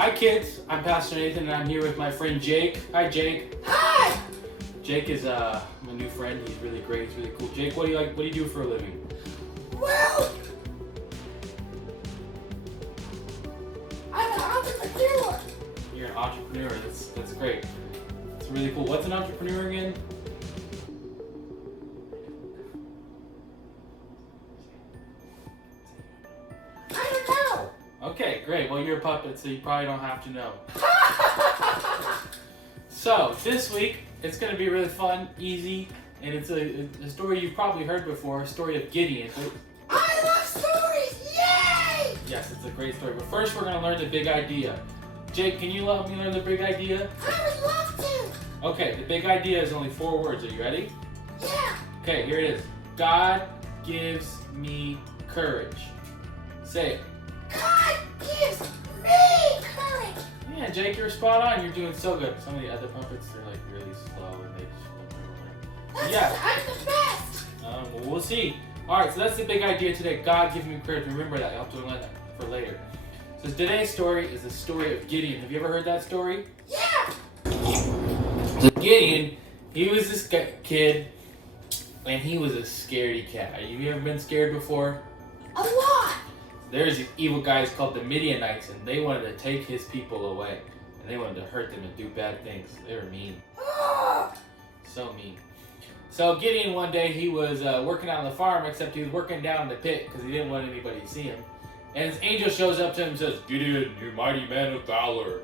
Hi kids, I'm Pastor Nathan and I'm here with my friend Jake. Hi Jake. Hi! Jake is my new friend. He's really great, he's really cool. Jake, what do you do for a living? Well, I'm an entrepreneur. You're an entrepreneur, that's great. It's really cool. What's an entrepreneur again? I don't know. Okay, great. Well, you're a puppet, so you probably don't have to know. So, this week, it's going to be really fun, easy, and it's a story you've probably heard before, a story of Gideon. I love stories! Yay! Yes, it's a great story. But first, we're going to learn the big idea. Jake, can you help me learn the big idea? I would love to. Okay, the big idea is only 4 words. Are you ready? Yeah. Okay, here it is. God gives me courage. Say it. God gives me courage. Yeah, Jake, you're spot on. You're doing so good. Some of the other puppets, they're like really slow and they just don't know. That's I'm the best. Well, we'll see. All right, so that's the big idea today. God gives me courage. Remember that. You'll have to learn that for later. So today's story is the story of Gideon. Have you ever heard that story? Yeah. So Gideon, he was this kid, and he was a scaredy cat. Have you ever been scared before? A lot. There's these evil guys called the Midianites, and they wanted to take his people away. And they wanted to hurt them and do bad things. They were mean. So mean. So Gideon, one day, he was working out on the farm, except he was working down in the pit because he didn't want anybody to see him. And his angel shows up to him and says, Gideon, you mighty man of valor.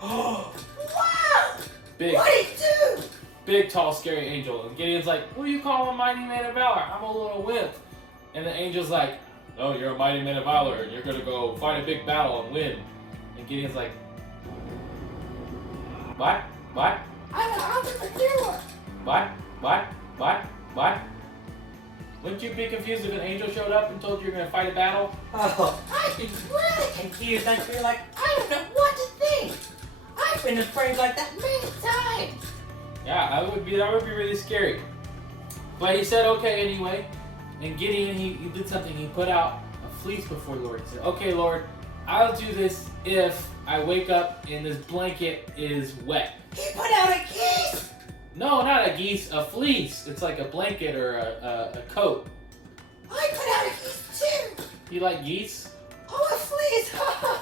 Wow! Big, What'd he do? big, tall, scary angel. And Gideon's like, who are you calling mighty man of valor? I'm a little wimp. And the angel's like, no, you're a mighty man of valor, and you're going to go fight a big battle and win. And Gideon's like, what? What? I'm an entrepreneur. What? What? What? What? Wouldn't you be confused if an angel showed up and told you you're going to fight a battle? Oh, I'd be really confused. I'd be like, I don't know what to think. I've been afraid like that many times. Yeah, that would be really scary. But he said okay anyway. And Gideon, he did something. He put out a fleece before the Lord. He said, okay, Lord, I'll do this if I wake up and this blanket is wet. He put out a geese. No, not a geese, a fleece. It's like a blanket or a coat. I put out a geese too. You like geese? Oh, a fleece.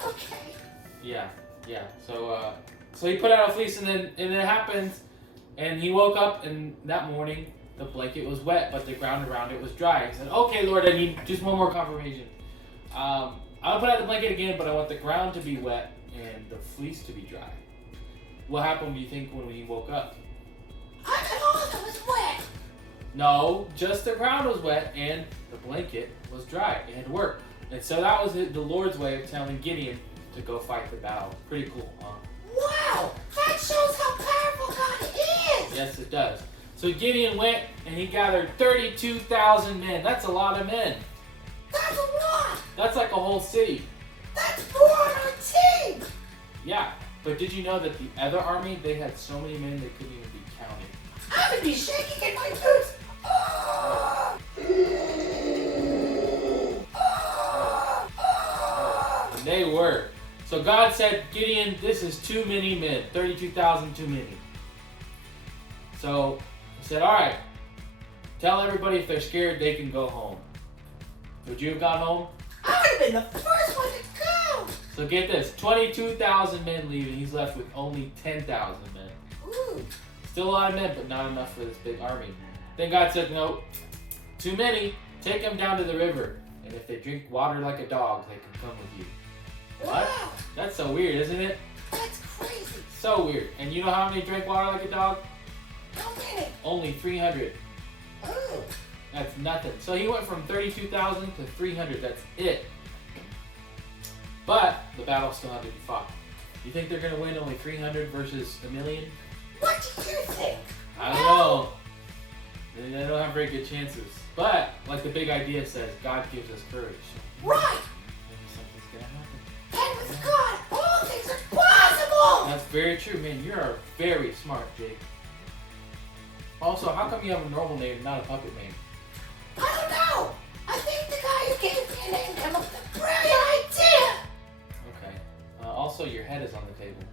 Okay. Yeah. So he put out a fleece, and then it happened, and he woke up, and that morning the blanket was wet, but the ground around it was dry. He said, "Okay, Lord, I need just one more confirmation. I'll put out the blanket again, but I want the ground to be wet and the fleece to be dry." What happened, do you think, when he woke up? I got all of it was wet. No, just the ground was wet and the blanket was dry. It had worked. And so that was the Lord's way of telling Gideon to go fight the battle. Pretty cool, huh? Wow, that shows how powerful God is. Yes, it does. So Gideon went and he gathered 32,000 men. That's a lot of men. That's a lot. That's like a whole city. That's more on our team. Yeah, but did you know that the other army, they had so many men they couldn't even be counted. I would be shaking in my boots. And they were. So God said, Gideon, this is too many men. 32,000 too many. So he said, all right, tell everybody if they're scared, they can go home. Would you have gone home? I would have been the first one to go. So get this, 22,000 men leave, and he's left with only 10,000 men. Ooh. Still a lot of men, but not enough for this big army. Then God said, no, too many. Take them down to the river, and if they drink water like a dog, they can come with you. What? Wow. That's so weird, isn't it? That's crazy. So weird. And you know how many drink water like a dog? How many? Only 300. Oh. That's nothing. So he went from 32,000 to 300. That's it. But the battle still had to be fought. You think they're going to win only 300 versus a million? What do you think? I don't know. They don't have very good chances. But, like the big idea says, God gives us courage. So Right. maybe something's going to happen. And with God, all things are possible. That's very true, man. You are very smart, Jake. Also, how come you have a normal name, not a puppet name? I don't know. I think the guy who gave me a name came up with a brilliant idea. Okay. Also, your head the table.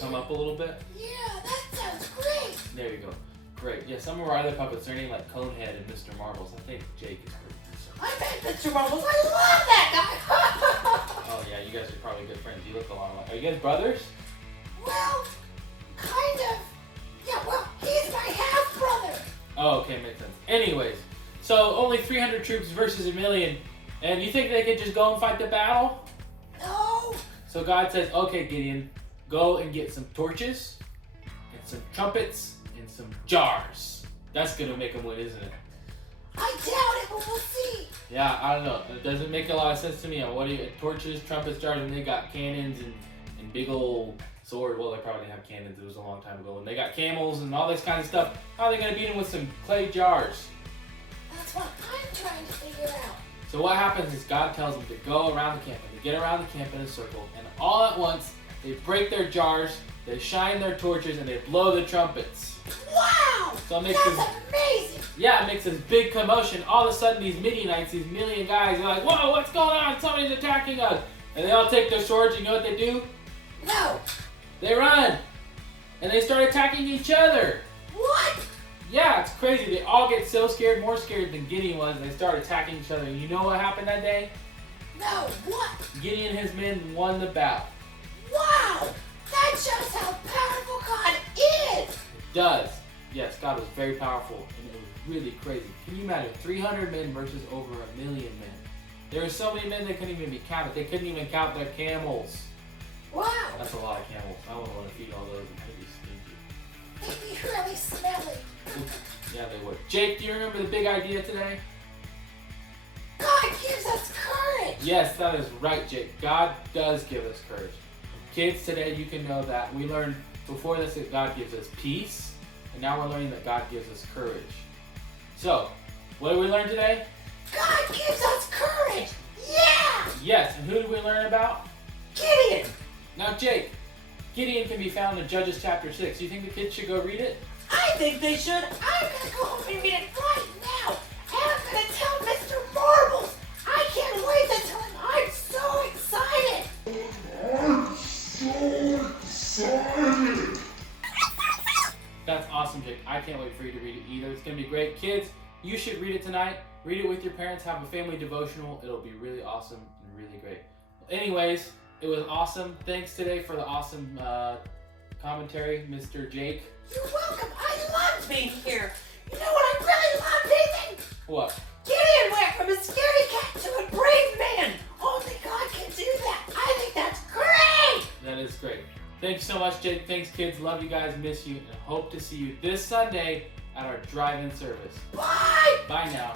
Come up a little bit. Yeah, that sounds great. There you go. Great. Yeah, some of our other puppets are named like Conehead and Mr. Marbles. I think Jake is pretty decent. I met Mr. Marbles. I love that guy. Oh yeah, you guys are probably good friends. You look a lot alike. Are you guys brothers? Well, kind of. Yeah, well, he's my half-brother. Oh, okay, makes sense. Anyways, so only 300 troops versus 1,000,000. And you think they could just go and fight the battle? No. So God says, okay, Gideon, go and get some torches and some trumpets and some jars. That's going to make them win, isn't it? I doubt it, but we'll see. Yeah, I don't know. It doesn't make a lot of sense to me. What do you, torches, trumpets, jars, and they got cannons and big old sword. Well, they probably didn't have cannons. It was a long time ago. And they got camels and all this kind of stuff. How are they going to beat them with some clay jars? That's what I'm trying to figure out. So what happens is God tells them to go around the camp, and they get around the camp in a circle, and all at once, they break their jars, they shine their torches, and they blow the trumpets. Wow! So it makes That's this, amazing! yeah, it makes this big commotion. All of a sudden, these Midianites, these 1,000,000 guys, are like, whoa, what's going on? Somebody's attacking us. And they all take their swords, you know what they do? No! They run! And they start attacking each other. What? Yeah, it's crazy. They all get so scared, more scared than Gideon was, and they start attacking each other. And you know what happened that day? No, what? Gideon and his men won the battle. Wow! That shows how powerful God is! It does. Yes, God was very powerful, and it was really crazy. Can you imagine 300 men versus over 1,000,000 men? There were so many men they couldn't even be counted. They couldn't even count their camels. Wow! That's a lot of camels. I wouldn't want to feed all those. It'd be stinky. They'd be really smelly. Yeah, they would. Jake, do you remember the big idea today? God gives us courage! Yes, that is right, Jake. God does give us courage. Kids, today you can know that. We learned before this that God gives us peace, and now we're learning that God gives us courage. So, what did we learn today? God gives us courage! Yeah! Yes, and who did we learn about? Gideon! Now, Jake, Gideon can be found in Judges chapter 6. You think the kids should go read it? I think they should. I'm gonna go home and read it right now! And I'm gonna tell Mr. Marbles! I can't wait to tell him I'm so excited! I'm so excited! That's awesome, Jake. I can't wait for you to read it either. It's going to be great. Kids, you should read it tonight. Read it with your parents. Have a family devotional. It'll be really awesome and really great. Anyways, it was awesome. Thanks today for the awesome commentary, Mr. Jake. You're welcome. I loved being here. You know what I really loved, Nathan? What? Gideon went from a scaredy cat to a brave man. Only God can do that. I think that's great. That is great. Thanks so much, Jake. Thanks, kids. Love you guys. Miss you. And hope to see you this Sunday at our drive-in service. Bye. Bye now.